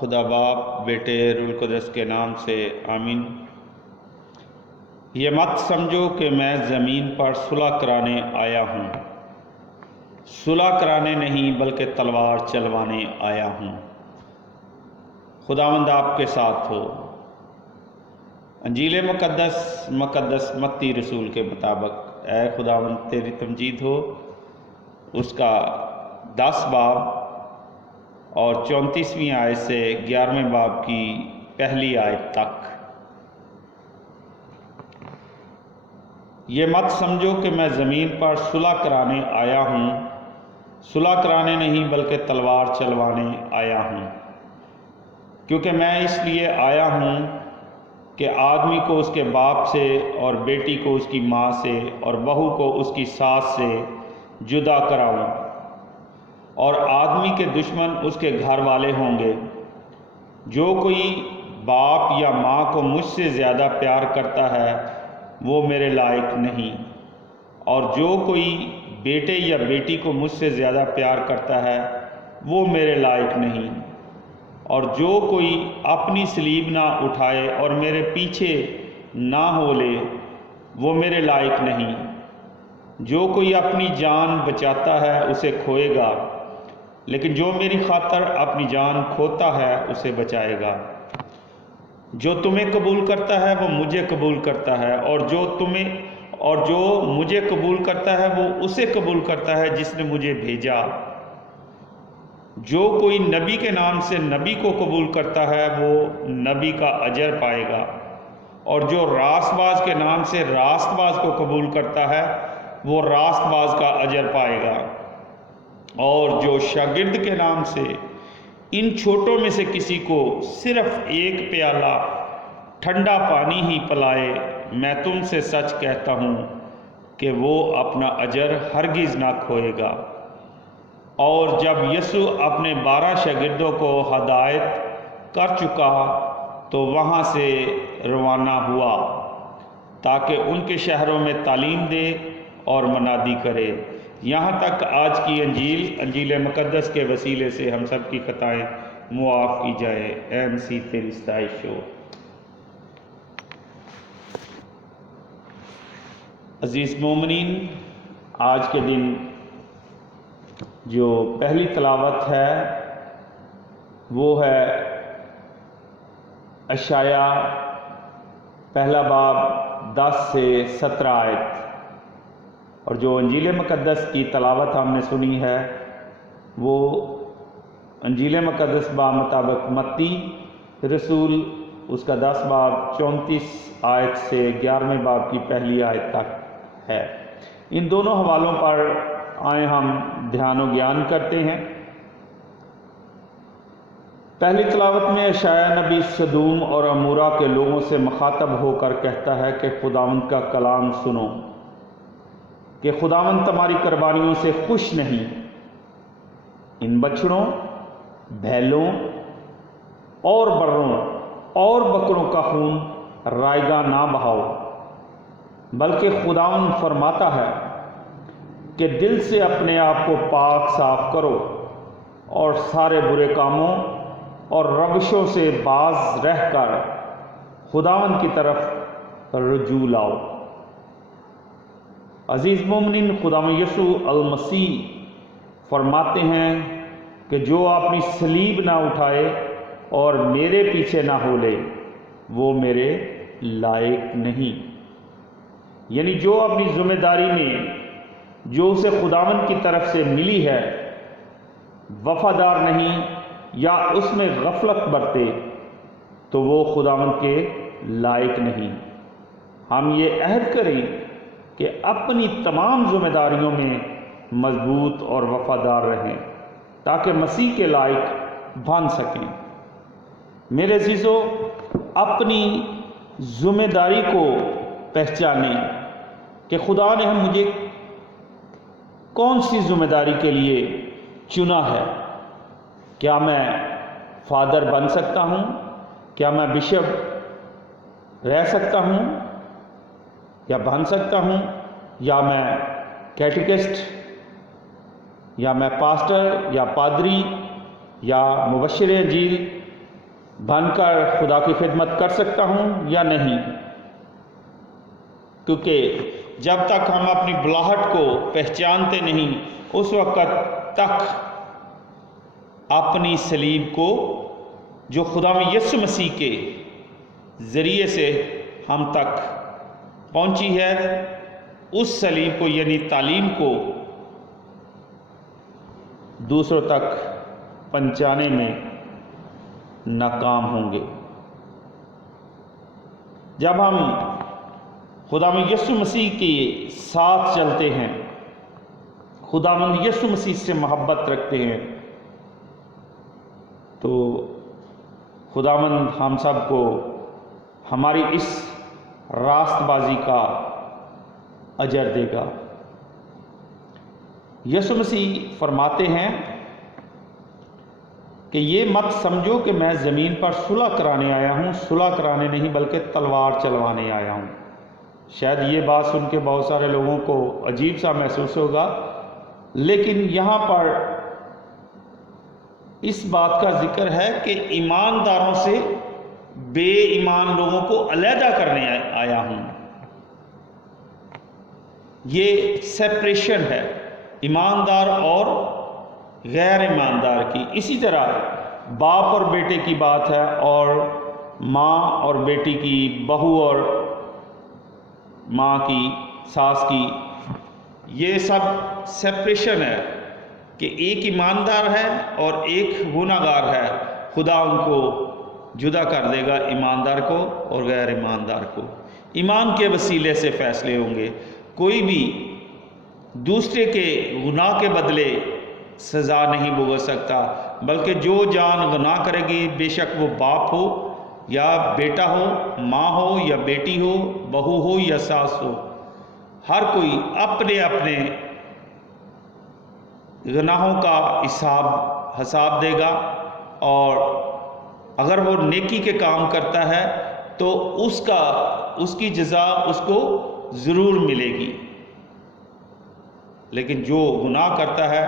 خدا باپ بیٹے روح القدس کے نام سے آمین۔ یہ مت سمجھو کہ میں زمین پر صلح کرانے آیا ہوں، صلح کرانے نہیں بلکہ تلوار چلوانے آیا ہوں۔ خداوند آپ کے ساتھ ہو۔ انجیل مقدس متی رسول کے مطابق اے خداوند تیری تمجید ہو، اس کا 10 باب اور 34ویں آیت سے 11ویں باب کی پہلی آیت تک۔ یہ مت سمجھو کہ میں زمین پر صلح کرانے آیا ہوں، صلح کرانے نہیں بلکہ تلوار چلوانے آیا ہوں، کیونکہ میں اس لیے آیا ہوں کہ آدمی کو اس کے باپ سے اور بیٹی کو اس کی ماں سے اور بہو کو اس کی ساس سے جدا کراؤں، اور آدمی کے دشمن اس کے گھر والے ہوں گے۔ جو کوئی باپ یا ماں کو مجھ سے زیادہ پیار کرتا ہے وہ میرے لائق نہیں، اور جو کوئی بیٹے یا بیٹی کو مجھ سے زیادہ پیار کرتا ہے وہ میرے لائق نہیں، اور جو کوئی اپنی صلیب نہ اٹھائے اور میرے پیچھے نہ ہو لے وہ میرے لائق نہیں۔ جو کوئی اپنی جان بچاتا ہے اسے کھوئے گا، لیکن جو میری خاطر اپنی جان کھوتا ہے اسے بچائے گا۔ جو تمہیں قبول کرتا ہے وہ مجھے قبول کرتا ہے، اور جو مجھے قبول کرتا ہے وہ اسے قبول کرتا ہے جس نے مجھے بھیجا۔ جو کوئی نبی کے نام سے نبی کو قبول کرتا ہے وہ نبی کا اجر پائے گا، اور جو راست باز کے نام سے راست باز کو قبول کرتا ہے وہ راست باز کا اجر پائے گا، اور جو شاگرد کے نام سے ان چھوٹوں میں سے کسی کو صرف ایک پیالہ ٹھنڈا پانی ہی پلائے، میں تم سے سچ کہتا ہوں کہ وہ اپنا اجر ہرگز نہ کھوئے گا۔ اور جب یسوع اپنے 12 شاگردوں کو ہدایت کر چکا تو وہاں سے روانہ ہوا تاکہ ان کے شہروں میں تعلیم دے اور منادی کرے۔ یہاں تک آج کی انجیل مقدس کے وسیلے سے ہم سب کی خطائیں معاف کی جائے۔ اے مسیح تیری ستائش ہو۔ عزیز مومنین، آج کے دن جو پہلی تلاوت ہے وہ ہے اشعیاء پہلا باب 10 سے 17 آیت، اور جو انجیل مقدس کی تلاوت ہم نے سنی ہے وہ انجیل مقدس باب مطابق متی رسول اس کا 10 باب 34 آیت سے 11ویں باب کی پہلی آیت تک ہے۔ ان دونوں حوالوں پر آئیں ہم دھیان و گیان کرتے ہیں۔ پہلی تلاوت میں اشعیاء نبی سدوم اور عمورہ کے لوگوں سے مخاطب ہو کر کہتا ہے کہ خداوند کا کلام سنو، کہ خداوند تمہاری قربانیوں سے خوش نہیں، ان بچڑوں، بھیلوں اور بروں اور بکروں کا خون رائیگاں نہ بہاؤ، بلکہ خداوند فرماتا ہے کہ دل سے اپنے آپ کو پاک صاف کرو اور سارے برے کاموں اور روشوں سے باز رہ کر خداوند کی طرف رجوع لاؤ۔ عزیز مومنین، خداوند یسوع المسیح فرماتے ہیں کہ جو اپنی صلیب نہ اٹھائے اور میرے پیچھے نہ ہو لے وہ میرے لائق نہیں۔ یعنی جو اپنی ذمہ داری میں جو اسے خداوند کی طرف سے ملی ہے وفادار نہیں یا اس میں غفلت برتے تو وہ خداوند کے لائق نہیں۔ ہم یہ عہد کریں کہ اپنی تمام ذمہ داریوں میں مضبوط اور وفادار رہیں تاکہ مسیح کے لائق بن سکیں۔ میرے عزیزو، اپنی ذمہ داری کو پہچانیں کہ خدا نے مجھے کون سی ذمہ داری کے لیے چنا ہے۔ کیا میں فادر بن سکتا ہوں؟ کیا میں بشپ رہ سکتا ہوں یا بن سکتا ہوں؟ یا میں کیٹیکسٹ یا میں پاسٹر یا پادری یا مبشر انجیل بن کر خدا کی خدمت کر سکتا ہوں یا نہیں، کیونکہ جب تک ہم اپنی بلاہٹ کو پہچانتے نہیں اس وقت تک اپنی صلیب کو جو خدا یسوع مسیح کے ذریعے سے ہم تک پہنچی ہے، اس صلیب کو یعنی تعلیم کو دوسروں تک پہنچانے میں ناکام ہوں گے۔ جب ہم خداوند یسوع مسیح کے ساتھ چلتے ہیں، خداوند یسوع مسیح سے محبت رکھتے ہیں، تو خداوند ہم سب کو ہماری اس راست بازی کا اجر دے گا۔ یسوع مسیح فرماتے ہیں کہ یہ مت سمجھو کہ میں زمین پر صلح کرانے آیا ہوں، صلح کرانے نہیں بلکہ تلوار چلوانے آیا ہوں۔ شاید یہ بات سن کے بہت سارے لوگوں کو عجیب سا محسوس ہوگا، لیکن یہاں پر اس بات کا ذکر ہے کہ ایمانداروں سے بے ایمان لوگوں کو علیحدہ کرنے آیا ہوں۔ یہ سیپریشن ہے ایماندار اور غیر ایماندار کی۔ اسی طرح باپ اور بیٹے کی بات ہے، اور ماں اور بیٹی کی، بہو اور ماں کی، ساس کی، یہ سب سیپریشن ہے کہ ایک ایماندار ہے اور ایک گنہگار ہے۔ خدا ان کو جدا کر دے گا، ایماندار کو اور غیر ایماندار کو۔ ایمان کے وسیلے سے فیصلے ہوں گے۔ کوئی بھی دوسرے کے گناہ کے بدلے سزا نہیں بھگت سکتا، بلکہ جو جان گناہ کرے گی، بے شک وہ باپ ہو یا بیٹا ہو، ماں ہو یا بیٹی ہو، بہو ہو یا ساس ہو، ہر کوئی اپنے اپنے گناہوں کا حساب دے گا، اور اگر وہ نیکی کے کام کرتا ہے تو اس کی جزا اس کو ضرور ملے گی، لیکن جو گناہ کرتا ہے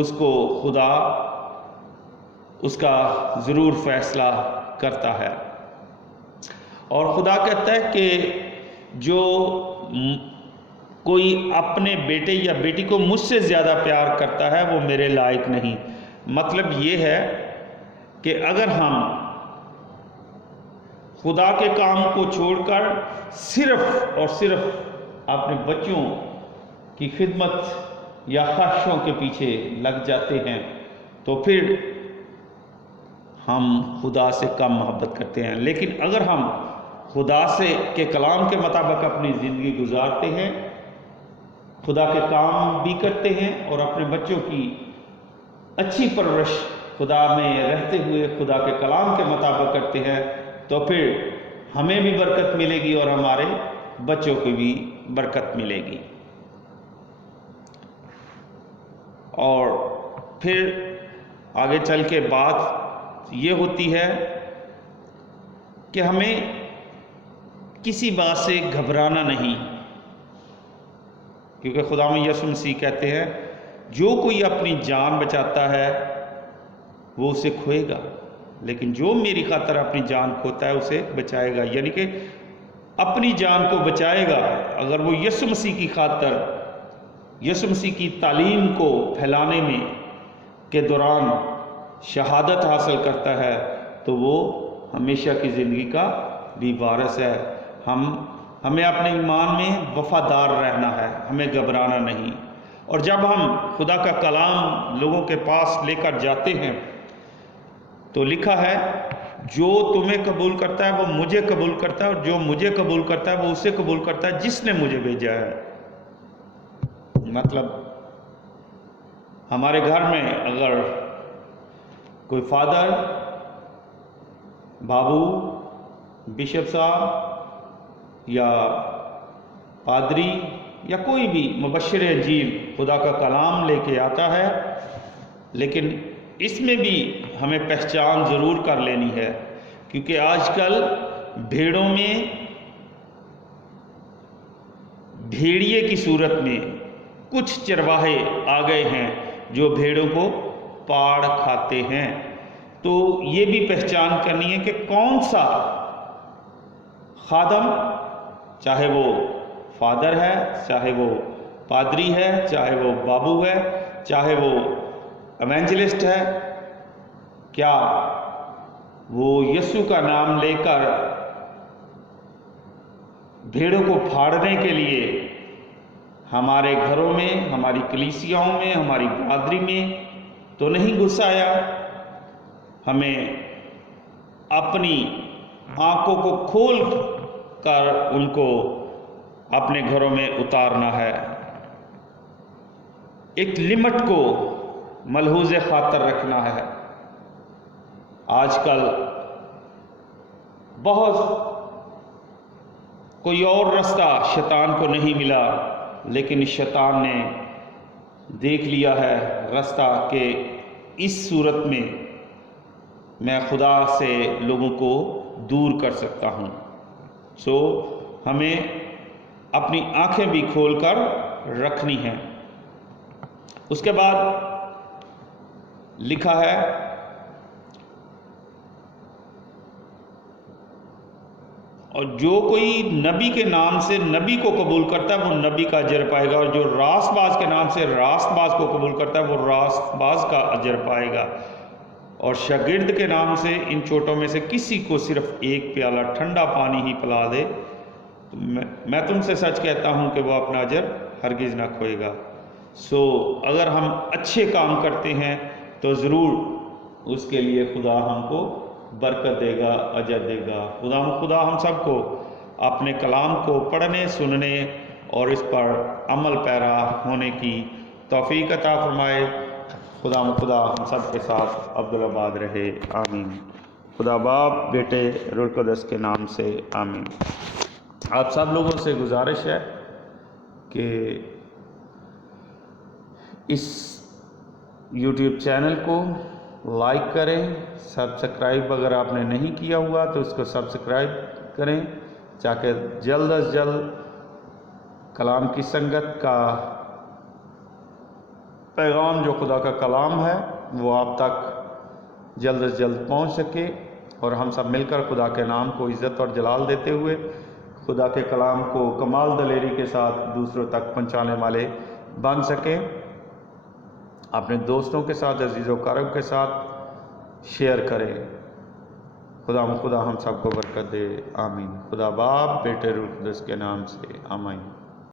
اس کو خدا اس کا ضرور فیصلہ کرتا ہے۔ اور خدا کہتا ہے کہ جو کوئی اپنے بیٹے یا بیٹی کو مجھ سے زیادہ پیار کرتا ہے وہ میرے لائق نہیں۔ مطلب یہ ہے کہ اگر ہم خدا کے کام کو چھوڑ کر صرف اور صرف اپنے بچوں کی خدمت یا خواہشوں کے پیچھے لگ جاتے ہیں تو پھر ہم خدا سے کم محبت کرتے ہیں۔ لیکن اگر ہم خدا کے کلام کے مطابق اپنی زندگی گزارتے ہیں، خدا کے کام بھی کرتے ہیں اور اپنے بچوں کی اچھی پرورش خدا میں رہتے ہوئے خدا کے کلام کے مطابق کرتے ہیں، تو پھر ہمیں بھی برکت ملے گی اور ہمارے بچوں کو بھی برکت ملے گی۔ اور پھر آگے چل کے بات یہ ہوتی ہے کہ ہمیں کسی بات سے گھبرانا نہیں، کیونکہ خداوند یسوع مسیح کہتے ہیں جو کوئی اپنی جان بچاتا ہے وہ اسے کھوئے گا، لیکن جو میری خاطر اپنی جان کھوتا ہے اسے بچائے گا۔ یعنی کہ اپنی جان کو بچائے گا اگر وہ یسوع مسیح کی خاطر، یسوع مسیح کی تعلیم کو پھیلانے میں کے دوران شہادت حاصل کرتا ہے تو وہ ہمیشہ کی زندگی کا بھی وارث ہے۔ ہمیں اپنے ایمان میں وفادار رہنا ہے، ہمیں گھبرانا نہیں۔ اور جب ہم خدا کا کلام لوگوں کے پاس لے کر جاتے ہیں تو لکھا ہے جو تمہیں قبول کرتا ہے وہ مجھے قبول کرتا ہے، اور جو مجھے قبول کرتا ہے وہ اسے قبول کرتا ہے جس نے مجھے بھیجا ہے۔ مطلب ہمارے گھر میں اگر کوئی فادر، بابو، بشپ صاحب یا پادری یا کوئی بھی مبشر انجیل خدا کا کلام لے کے آتا ہے، لیکن اس میں بھی ہمیں پہچان ضرور کر لینی ہے، کیونکہ آج کل بھیڑوں میں بھیڑیے کی صورت میں کچھ چرواہے آ گئے ہیں جو بھیڑوں کو پاڑ کھاتے ہیں۔ تو یہ بھی پہچان کرنی ہے کہ کون سا خادم، چاہے وہ فادر ہے، چاہے وہ پادری ہے، چاہے وہ بابو ہے، چاہے وہ ایونجلسٹ ہے، کیا وہ یسوع کا نام لے کر بھیڑوں کو پھاڑنے کے لیے ہمارے گھروں میں، ہماری کلیسیاؤں میں، ہماری برادری میں تو نہیں گھس آیا؟ ہمیں اپنی آنکھوں کو کھول کر ان کو اپنے گھروں میں اتارنا ہے، ایک لمٹ کو ملحوظ خاطر رکھنا ہے۔ آج کل بہت کوئی اور رستہ شیطان کو نہیں ملا، لیکن شیطان نے دیکھ لیا ہے رستہ کہ اس صورت میں خدا سے لوگوں کو دور کر سکتا ہوں۔ سو ہمیں اپنی آنکھیں بھی کھول کر رکھنی ہیں۔ اس کے بعد لکھا ہے اور جو کوئی نبی کے نام سے نبی کو قبول کرتا ہے وہ نبی کا اجر پائے گا، اور جو راست باز کے نام سے راست باز کو قبول کرتا ہے وہ راست باز کا اجر پائے گا، اور شاگرد کے نام سے ان چوٹوں میں سے کسی کو صرف ایک پیالہ ٹھنڈا پانی ہی پلا دے تو میں تم سے سچ کہتا ہوں کہ وہ اپنا اجر ہرگز نہ کھوئے گا۔ سو اگر ہم اچھے کام کرتے ہیں تو ضرور اس کے لیے خدا ہم کو برکت دے گا، اجر دے گا۔ خدا ہم سب کو اپنے کلام کو پڑھنے، سننے اور اس پر عمل پیرا ہونے کی توفیق عطا فرمائے۔ خدا ہم سب کے ساتھ عبدالآباد رہے، آمین۔ خدا باپ، بیٹے، روح القدس کے نام سے آمین۔ آپ سب لوگوں سے گزارش ہے کہ اس یوٹیوب چینل کو لائک کریں، سبسکرائب اگر آپ نے نہیں کیا ہوا تو اس کو سبسکرائب کریں، تاکہ جلد از جلد کلام کی سنگت کا پیغام جو خدا کا کلام ہے وہ آپ تک جلد از جلد پہنچ سکے، اور ہم سب مل کر خدا کے نام کو عزت اور جلال دیتے ہوئے خدا کے کلام کو کمال دلیری کے ساتھ دوسروں تک پہنچانے والے بن سکیں۔ اپنے دوستوں کے ساتھ، عزیز و اقارب کے ساتھ شیئر کریں۔ خدا ہم سب کو برکت دے، آمین۔ خدا باپ، بیٹے، روح القدس کے نام سے آمین۔